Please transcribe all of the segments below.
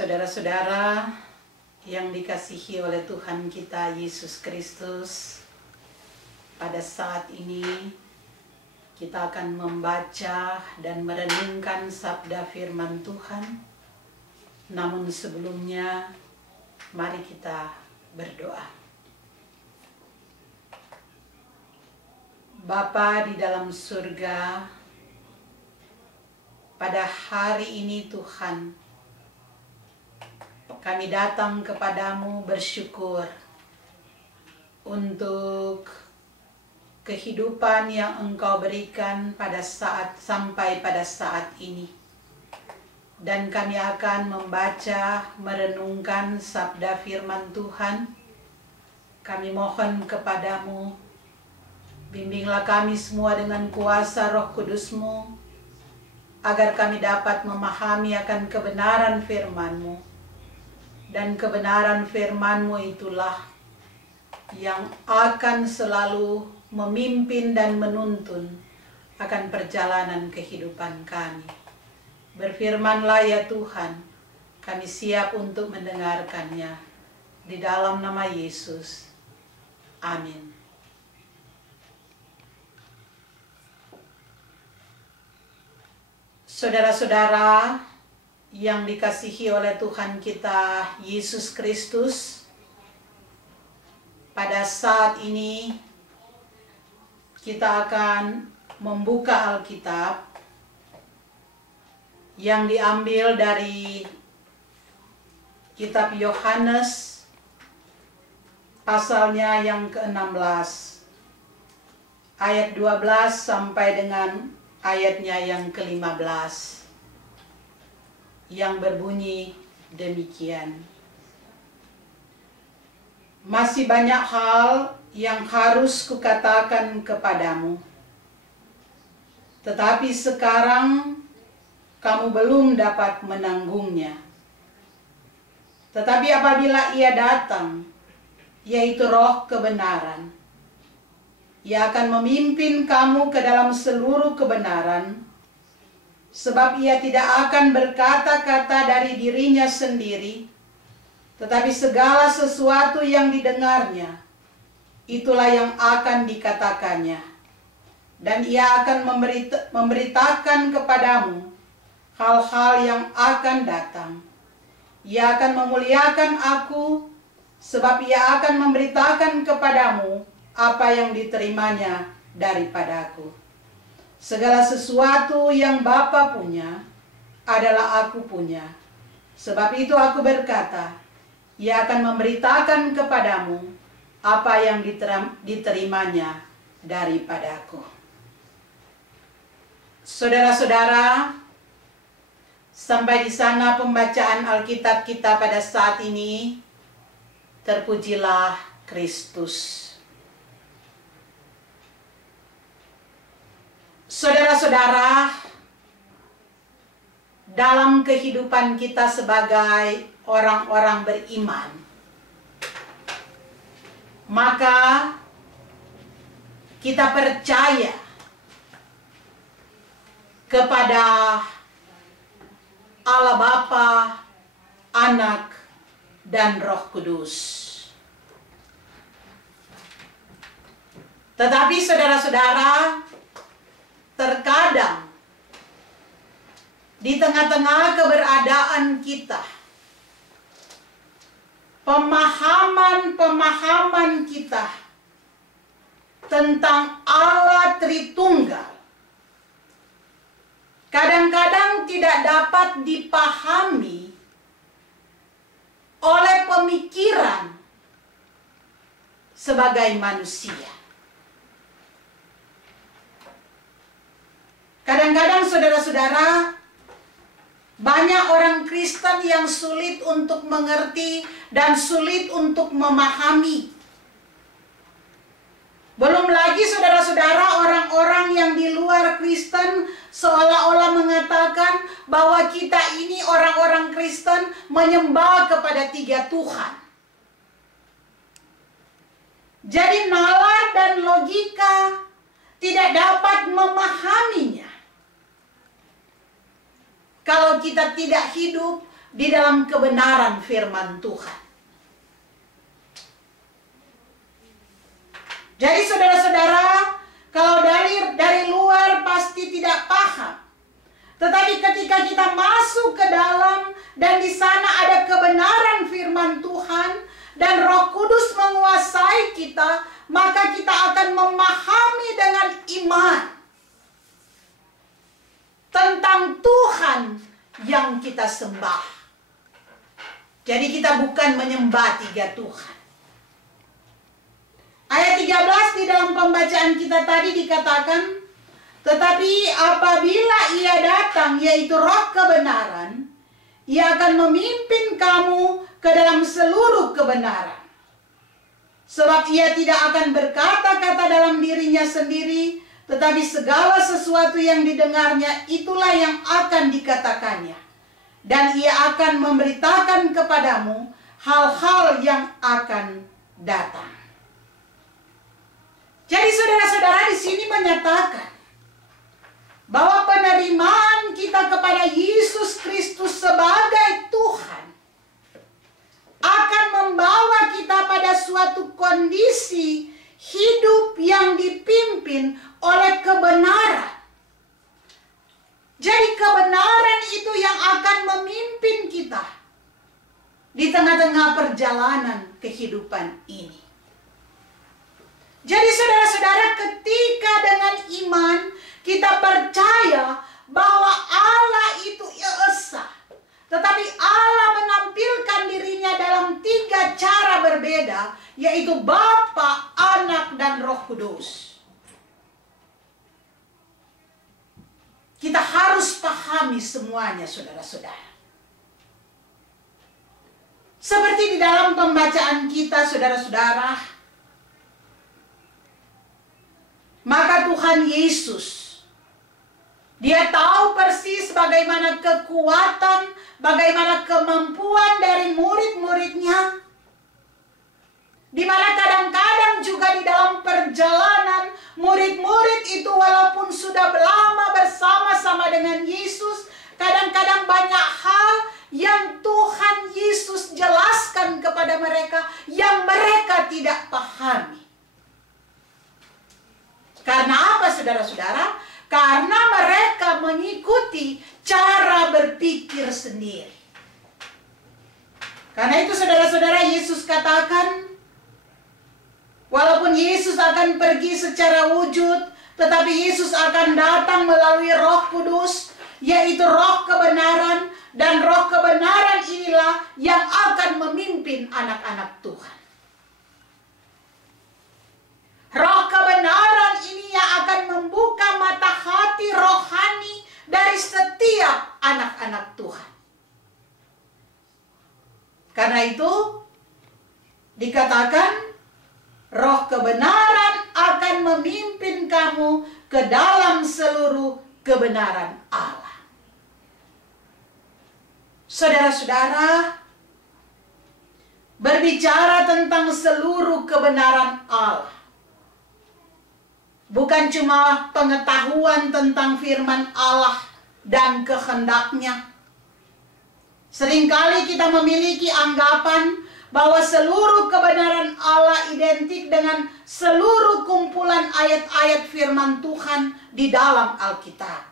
Saudara-saudara yang dikasihi oleh Tuhan kita Yesus Kristus, pada saat ini kita akan membaca dan merenungkan sabda firman Tuhan. Namun sebelumnya, mari kita berdoa. Bapa di dalam surga, pada hari ini Tuhan, kami datang kepadamu bersyukur untuk kehidupan yang Engkau berikan sampai pada saat ini. Dan kami akan membaca, merenungkan sabda firman Tuhan. Kami mohon kepadamu, bimbinglah kami semua dengan kuasa Roh Kudus-Mu, agar kami dapat memahami akan kebenaran firman-Mu. Dan kebenaran firman-Mu itulah yang akan selalu memimpin dan menuntun akan perjalanan kehidupan kami. Berfirmanlah ya Tuhan, kami siap untuk mendengarkannya. Di dalam nama Yesus. Amin. Saudara-saudara yang dikasihi oleh Tuhan kita Yesus Kristus, pada saat ini kita akan membuka Alkitab yang diambil dari kitab Yohanes pasalnya yang ke-16 ayat 12 sampai dengan ayatnya yang ke-15 yang berbunyi demikian. Masih banyak hal yang harus kukatakan kepadamu, tetapi sekarang kamu belum dapat menanggungnya. Tetapi apabila Ia datang, yaitu Roh kebenaran, Ia akan memimpin kamu ke dalam seluruh kebenaran, sebab Ia tidak akan berkata-kata dari dirinya sendiri, tetapi segala sesuatu yang didengarnya, itulah yang akan dikatakannya. Dan Ia akan memberitakan kepadamu hal-hal yang akan datang. Ia akan memuliakan Aku, sebab Ia akan memberitakan kepadamu apa yang diterimanya daripadaku. Segala sesuatu yang Bapa punya adalah Aku punya. Sebab itu Aku berkata, Ia akan memberitakan kepadamu apa yang diterimanya daripadaku. Saudara-saudara, sampai di sana pembacaan Alkitab kita pada saat ini. Terpujilah Kristus. Saudara-saudara, dalam kehidupan kita sebagai orang-orang beriman, maka kita percaya kepada Allah Bapa, Anak, dan Roh Kudus. Tetapi saudara-saudara, terkadang di tengah-tengah keberadaan kita, pemahaman kita tentang Allah Tritunggal kadang-kadang tidak dapat dipahami oleh pemikiran sebagai manusia. Kadang-kadang saudara-saudara, banyak orang Kristen yang sulit untuk mengerti dan sulit untuk memahami. Belum lagi saudara-saudara, orang-orang yang di luar Kristen seolah-olah mengatakan bahwa kita ini orang-orang Kristen menyembah kepada 3 Tuhan. Jadi nalar dan logika tidak dapat memahaminya kalau kita tidak hidup di dalam kebenaran firman Tuhan. Jadi saudara-saudara, kalau dari luar pasti tidak paham. Tetapi ketika kita masuk ke dalam dan di sana ada kebenaran firman Tuhan dan Roh Kudus menguasai kita, maka kita akan memahami dengan iman tentang Tuhan yang kita sembah. Jadi kita bukan menyembah tiga Tuhan. Ayat 13 di dalam pembacaan kita tadi dikatakan, tetapi apabila ia datang, yaitu Roh kebenaran, ia akan memimpin kamu ke dalam seluruh kebenaran. Sebab ia tidak akan berkata-kata dalam dirinya sendiri, tetapi segala sesuatu yang didengarnya itulah yang akan dikatakannya. Dan ia akan memberitakan kepadamu hal-hal yang akan datang. Jadi saudara-saudara di sini menyatakan bahwa penerimaan kita kepada Yesus Kristus sebagai Tuhan akan membawa kita pada suatu kondisi hidup yang dipimpin oleh kebenaran. Jadi kebenaran itu yang akan memimpin kita di tengah-tengah perjalanan kehidupan ini. Jadi saudara-saudara, ketika dengan iman kita percaya bahwa Allah itu esa, tetapi Allah menampilkan dirinya dalam 3 cara berbeda, yaitu Bapa, Anak, dan Roh Kudus. Kita harus pahami semuanya, saudara-saudara. Seperti di dalam pembacaan kita, saudara-saudara, maka Tuhan Yesus, Dia tahu persis bagaimana kekuatan, bagaimana kemampuan dari murid-muridnya. Di mana kadang-kadang juga di dalam perjalanan, murid-murid itu walaupun sudah lama bersama-sama dengan Yesus, kadang-kadang banyak hal yang Tuhan Yesus jelaskan kepada mereka yang mereka tidak pahami. Karena apa, saudara-saudara? Karena mereka mengikuti cara berpikir sendiri. Karena itu saudara-saudara, Yesus katakan, walaupun Yesus akan pergi secara wujud, tetapi Yesus akan datang melalui Roh Kudus, yaitu Roh kebenaran, dan Roh kebenaran inilah yang akan memimpin anak-anak Tuhan. Roh kebenaran ini yang akan membuka mata hati rohani dari setiap anak-anak Tuhan. Karena itu dikatakan Roh kebenaran akan memimpin kamu ke dalam seluruh kebenaran Allah. Saudara-saudara, berbicara tentang seluruh kebenaran Allah, bukan cuma pengetahuan tentang firman Allah dan kehendaknya. Seringkali kita memiliki anggapan bahwa seluruh kebenaran Allah identik dengan seluruh kumpulan ayat-ayat firman Tuhan di dalam Alkitab.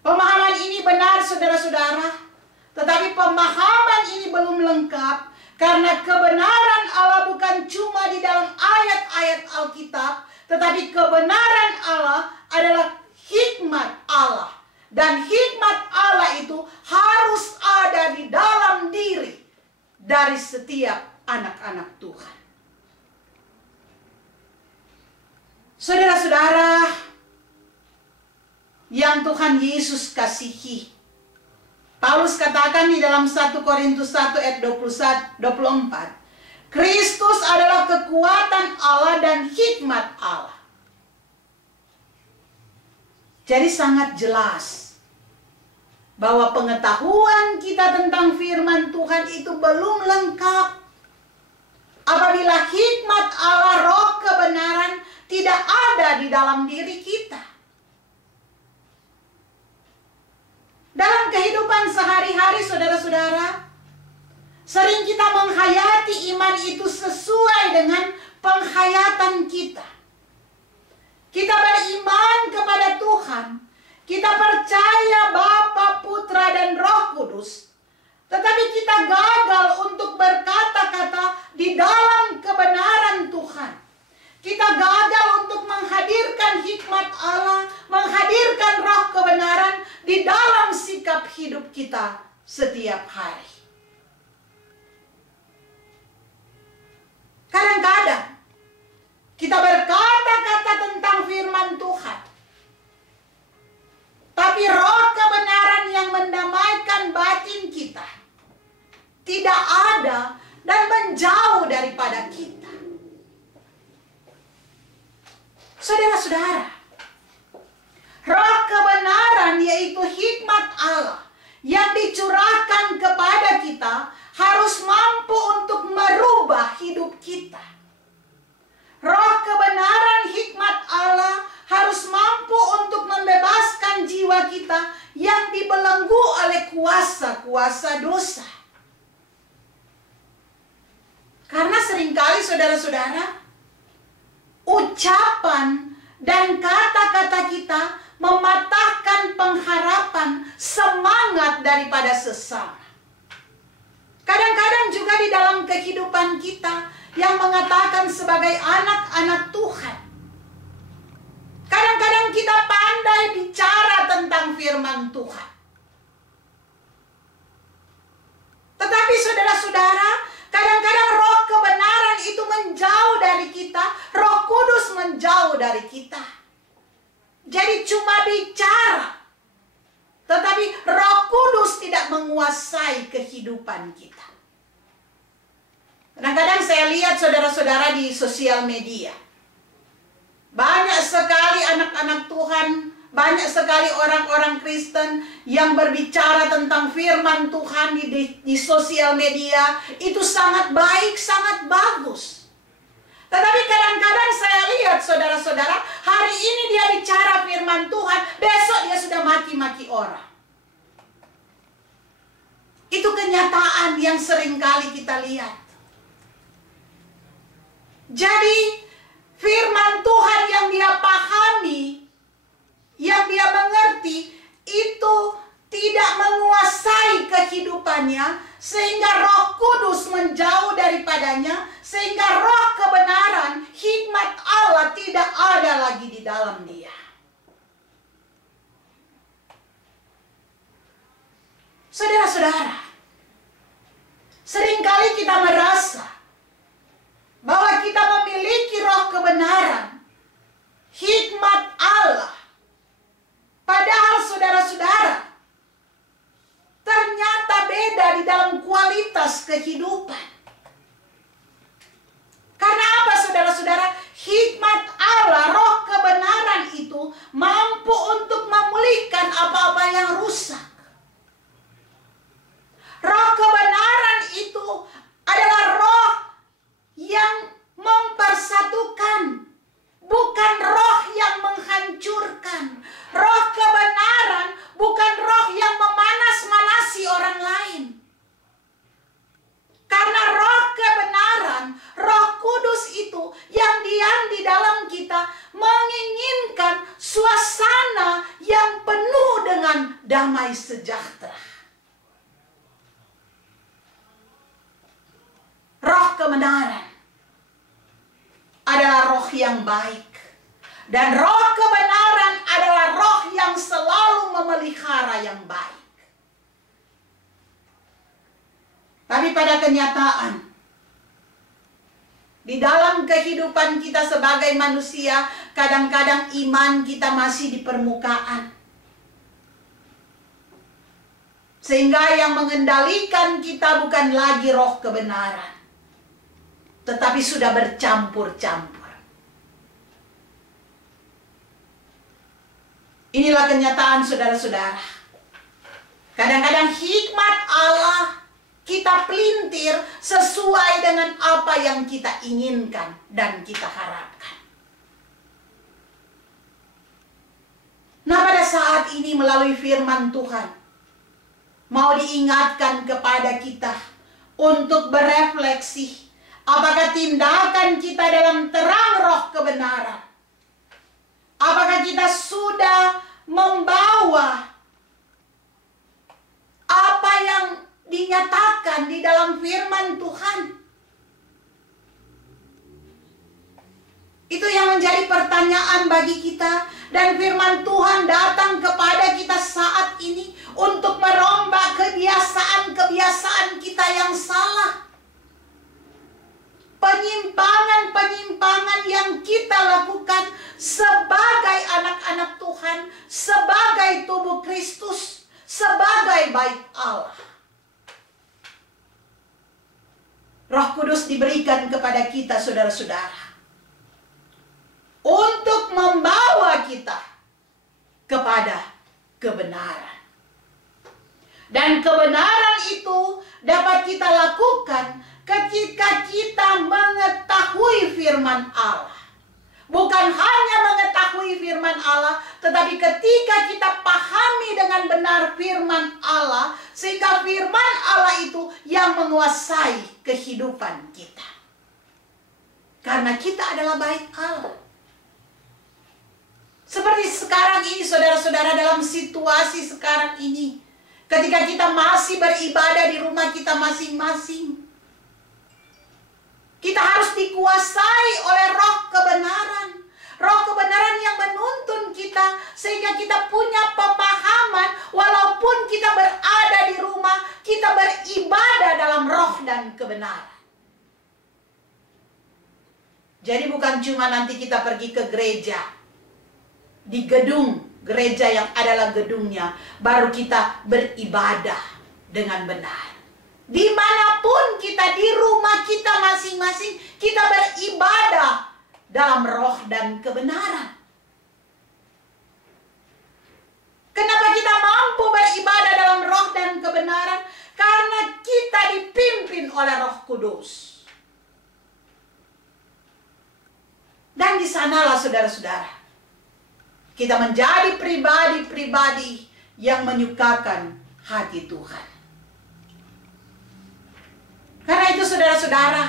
Pemahaman ini benar, saudara-saudara, tetapi pemahaman ini belum lengkap karena kebenaran Allah bukan cuma di dalam ayat-ayat Alkitab, tetapi kebenaran Allah adalah hikmat Allah. Dan hikmat Allah itu harus ada di dalam diri dari setiap anak-anak Tuhan. Saudara-saudara yang Tuhan Yesus kasihi, Paulus katakan di dalam 1 Korintus 1 ayat 24, Kristus adalah kekuatan Allah dan hikmat Allah. Jadi sangat jelas bahwa pengetahuan kita tentang firman Tuhan itu belum lengkap apabila hikmat Allah, Roh kebenaran tidak ada di dalam diri kita. Dalam kehidupan sehari-hari, saudara-saudara, menghayati iman itu sesuai dengan penghayatan kita. Kita beriman kepada Tuhan. Kita percaya Bapa, Putra, dan Roh Kudus. Tetapi kita gagal untuk berkata-kata di dalam kebenaran Tuhan. Kita gagal untuk menghadirkan hikmat Allah, menghadirkan roh kebenaran di dalam sikap hidup kita setiap hari. Kadang-kadang kita berkata-kata tentang firman Tuhan, tapi roh kebenaran yang mendamaikan batin kita tidak ada dan menjauh daripada kita. Saudara-saudara, roh kebenaran yaitu hikmat Allah yang dicurahkan kepada kita harus mampu untuk merubah hidup kita. Roh kebenaran hikmat Allah harus mampu untuk membebaskan jiwa kita yang dibelenggu oleh kuasa-kuasa dosa. Karena seringkali saudara-saudara, ucapan dan kata-kata kita mematahkan pengharapan, semangat daripada sesama. Kadang-kadang juga di dalam kehidupan kita yang mengatakan sebagai anak-anak Tuhan, kadang-kadang kita pandai bicara tentang firman Tuhan. Tetapi saudara-saudara, kadang-kadang roh kebenaran itu menjauh dari kita, Roh Kudus menjauh dari kita. Jadi cuma bicara, tetapi Roh Kudus tidak menguasai kehidupan kita. Kadang-kadang saya lihat saudara-saudara di sosial media, banyak sekali anak-anak Tuhan, banyak sekali orang-orang Kristen yang berbicara tentang firman Tuhan di sosial media. Itu sangat baik, sangat bagus. Tetapi kadang-kadang saya lihat saudara-saudara, hari ini dia bicara firman Tuhan, besok dia sudah maki-maki orang. Itu kenyataan yang seringkali kita lihat. Jadi firman Tuhan yang dia pahami, yang dia mengerti, itu tidak menguasai kehidupannya, sehingga Roh Kudus menjauh daripadanya, sehingga roh kebenaran, hikmat Allah tidak ada lagi di dalam dia. Saudara-saudara, seringkali kita merasa bahwa kita memiliki roh kebenaran, hikmat Allah. Padahal saudara-saudara, ternyata beda di dalam kualitas kehidupan. Karena apa saudara-saudara? Hikmat Allah, roh kebenaran itu mampu untuk memulihkan apa-apa yang rusak. Roh kebenaran itu adalah roh yang mempersatukan, bukan roh yang menghancurkan. Roh kebenaran bukan roh yang memanas-manasi orang lain. Karena roh kebenaran, Roh Kudus itu yang diam di dalam kita menginginkan suasana yang penuh dengan damai sejahtera. Roh kebenaran adalah roh yang baik. Dan roh kebenaran adalah roh yang selalu memelihara yang baik. Tapi pada kenyataan, di dalam kehidupan kita sebagai manusia, kadang-kadang iman kita masih di permukaan. Sehingga yang mengendalikan kita bukan lagi roh kebenaran, tetapi sudah bercampur-campur. Inilah kenyataan saudara-saudara. Kadang-kadang hikmat Allah kita pelintir sesuai dengan apa yang kita inginkan dan kita harapkan. Nah, pada saat ini melalui firman Tuhan, mau diingatkan kepada kita untuk berefleksi. Apakah tindakan kita dalam terang roh kebenaran? Apakah kita sudah membawa apa yang dinyatakan di dalam firman Tuhan? Itu yang menjadi pertanyaan bagi kita. Dan firman Tuhan datang kepada kita saat ini untuk merombak kebiasaan-kebiasaan kita yang salah. Penyimpangan-penyimpangan yang kita lakukan sebagai anak-anak Tuhan, sebagai tubuh Kristus, sebagai bait Allah. Roh Kudus diberikan kepada kita, saudara-saudara, untuk membawa kita kepada kebenaran. Dan kebenaran itu dapat kita lakukan ketika kita mengetahui firman Allah. Bukan hanya mengetahui firman Allah, tetapi ketika kita pahami dengan benar firman Allah, sehingga firman Allah itu yang menguasai kehidupan kita. Karena kita adalah bait Allah. Seperti sekarang ini, saudara-saudara, dalam situasi sekarang ini, ketika kita masih beribadah di rumah kita masing-masing, kita harus dikuasai oleh roh kebenaran. Roh kebenaran yang menuntun kita sehingga kita punya pemahaman, walaupun kita berada di rumah, kita beribadah dalam roh dan kebenaran. Jadi bukan cuma nanti kita pergi ke gereja, di gedung gereja yang adalah gedungnya, baru kita beribadah dengan benar. Dimanapun kita, di rumah kita masing-masing, kita beribadah dalam roh dan kebenaran. Kenapa kita mampu beribadah dalam roh dan kebenaran? Karena kita dipimpin oleh Roh Kudus. Dan di sanalah, saudara-saudara, kita menjadi pribadi-pribadi yang menyukakan hati Tuhan. Karena itu, saudara-saudara,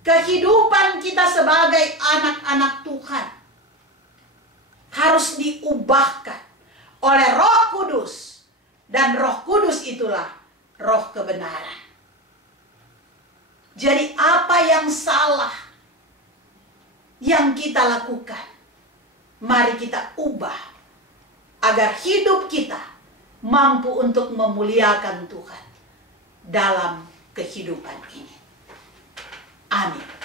kehidupan kita sebagai anak-anak Tuhan harus diubahkan oleh Roh Kudus. Dan Roh Kudus itulah roh kebenaran. Jadi apa yang salah yang kita lakukan, mari kita ubah agar hidup kita mampu untuk memuliakan Tuhan dalam kehidupan ini. Amin.